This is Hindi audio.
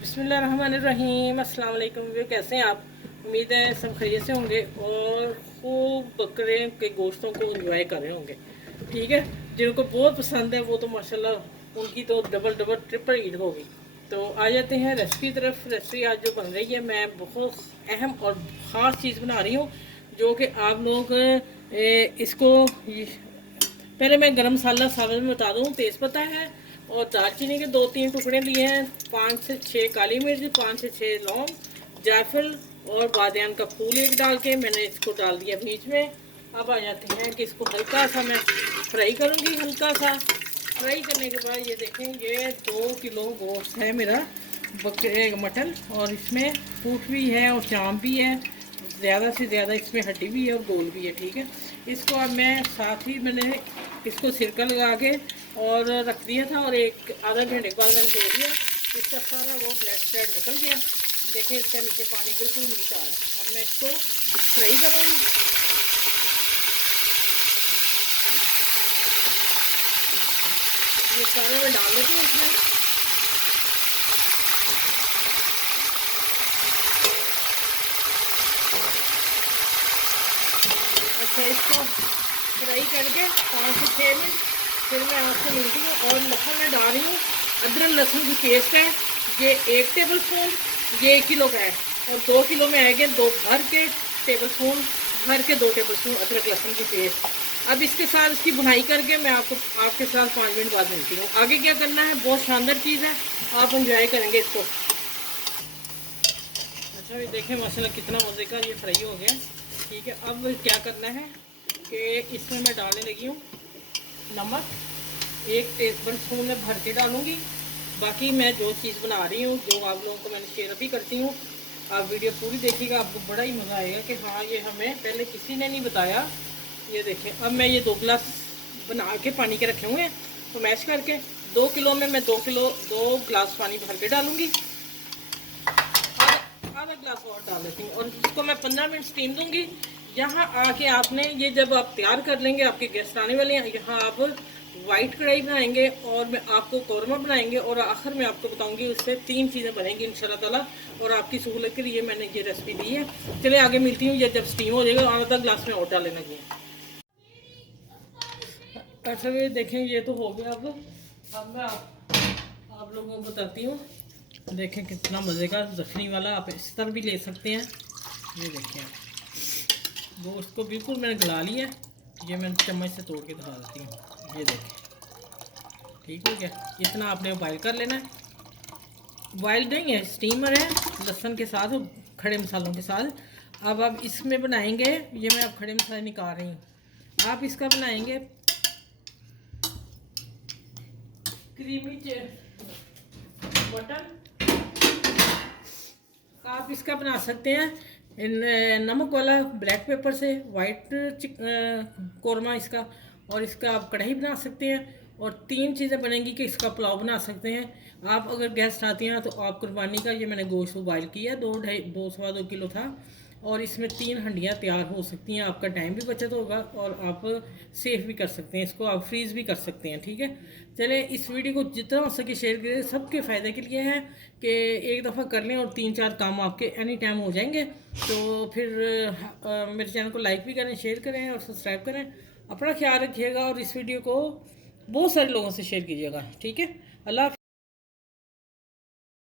बिस्मिल्लाहिर्रहमानिर्रहीम। अस्सलाम वालेकुम। कैसे हैं आप? उम्मीद है सब खैरियत से होंगे और खूब बकरे के गोश्तों को एंजॉय कर रहे होंगे। ठीक है, जिनको बहुत पसंद है वो तो माशाल्लाह उनकी तो डबल डबल ट्रिपल ईद होगी। तो आ जाते हैं रेसिपी तरफ। रेसिपी आज जो बन रही है, मैं बहुत अहम और ख़ास चीज़ बना रही हूँ जो कि आप लोग इसको पहले मैं गरम मसाला साबुत में बता दूँ। तेज़पत्ता है और दालचीनी के 2-3 टुकड़े लिए हैं, 5 से 6 काली मिर्च, 5 से 6 लौंग, जायफल और बादियान का फूल एक डाल के मैंने इसको डाल दिया बीच में। अब आ जाते हैं कि इसको हल्का सा मैं फ्राई करूँगी। हल्का सा फ्राई करने के बाद ये देखें, ये 2 किलो गोश्त है मेरा बकरे मटन, और इसमें फूट भी है और चाम भी है, ज़्यादा से ज़्यादा इसमें हड्डी भी है और गोल भी है। ठीक है, इसको अब मैं साथ ही मैंने इसको सिरका लगा के और रख दिया था, और एक आधा घंटे के बाद मैंने धो दिया। इसका सारा वो ब्लैक स्प्रेड निकल गया। देखिए इसका नीचे पानी बिल्कुल नहीं आ रहा। अब मैं इसको फ्राई करूँगी। ये सारा मैं डाल देती हूँ इसमें। अच्छा, इसको फ्राई करके 5 से 6 मिनट फिर मैं आपसे मिलती हूँ। और लहसुन मैं डाल रही हूँ, अदरक लहसुन की पेस्ट है, ये 1 टेबल स्पून, ये 1 किलो का है, और 2 किलो में आएंगे 2 भर के टेबल स्पून, भर के 2 टेबल स्पून अदरक लहसुन की पेस्ट। अब इसके साथ इसकी भुनाई करके मैं आपके साथ 5 मिनट बाद मिलती हूँ। आगे क्या करना है, बहुत शानदार चीज़ है, आप इंजॉय करेंगे इसको। अच्छा, ये देखें माशाल्लाह कितना मज़े का ये फ्राई हो गया। ठीक है, अब क्या करना है कि इसमें मैं डालने लगी हूँ नमक, 1 टेबल स्पून में भर के डालूँगी। बाकी मैं जो चीज़ बना रही हूँ, जो आप लोगों को मैंने शेयर भी करती हूँ, आप वीडियो पूरी देखिएगा, आपको बड़ा ही मज़ा आएगा कि हाँ ये हमें पहले किसी ने नहीं बताया। ये देखें, अब मैं ये 2 गिलास बना के पानी के रखे हुए हैं, तो मैश करके 2 किलो में मैं 2 गिलास पानी भर के डालूँगी। आधा गिलास और डाल देती हूँ, और इसको मैं 15 मिनट स्टीम दूंगी। यहाँ आके आपने ये जब आप तैयार कर लेंगे, आपके गेस्ट आने वाले हैं, यहाँ आप वाइट कढ़ाई बनाएंगे और मैं आपको कौरमा बनाएंगे, और आखिर में आपको बताऊंगी उससे 3 चीज़ें बनेंगी इंशाल्लाह ताला। और आपकी सहूलत के लिए मैंने ये रेसिपी दी है। चलिए आगे मिलती हूँ, ये जब स्टीम हो जाएगा आधा गिलास में और डालने लगी। अच्छा, ये देखें ये तो हो गया। अब मैं आप लोगों को बताती हूँ। देखें कितना मज़े का जखनी वाला, आप इस तरह भी ले सकते हैं। ये देखें, गोश्त को बिल्कुल मैंने गला लिया है। ये मैं चम्मच से तोड़ के दिखा देती हूँ। ये देखें, ठीक हो गया। इतना आपने बॉयल कर लेना है। बॉयल नहीं है, स्टीमर है, लहसुन के साथ खड़े मसालों के साथ। अब आप इसमें बनाएंगे, ये मैं अब खड़े मसाले निकाल रही हूँ। आप इसका बनाएंगे क्रीमी मटन। आप इसका बना सकते हैं नमक वाला ब्लैक पेपर से वाइट कौरमा इसका, और इसका आप कढ़ाई बना सकते हैं। और 3 चीज़ें बनेंगी कि इसका पुलाव बना सकते हैं। आप अगर गेस्ट आते हैं तो आप कुर्बानी का ये मैंने गोश्त बॉयल किया, 2 किलो था, और इसमें 3 हंडियाँ तैयार हो सकती हैं। आपका टाइम भी बचत होगा और आप सेव भी कर सकते हैं, इसको आप फ्रीज़ भी कर सकते हैं। ठीक है, चले इस वीडियो को जितना हो सके शेयर करें, सबके फ़ायदे के लिए है कि एक दफ़ा कर लें और 3-4 काम आपके एनी टाइम हो जाएंगे। तो फिर मेरे चैनल को लाइक भी करें, शेयर करें और सब्सक्राइब करें। अपना ख्याल रखिएगा और इस वीडियो को बहुत सारे लोगों से शेयर कीजिएगा। ठीक है, अल्लाह।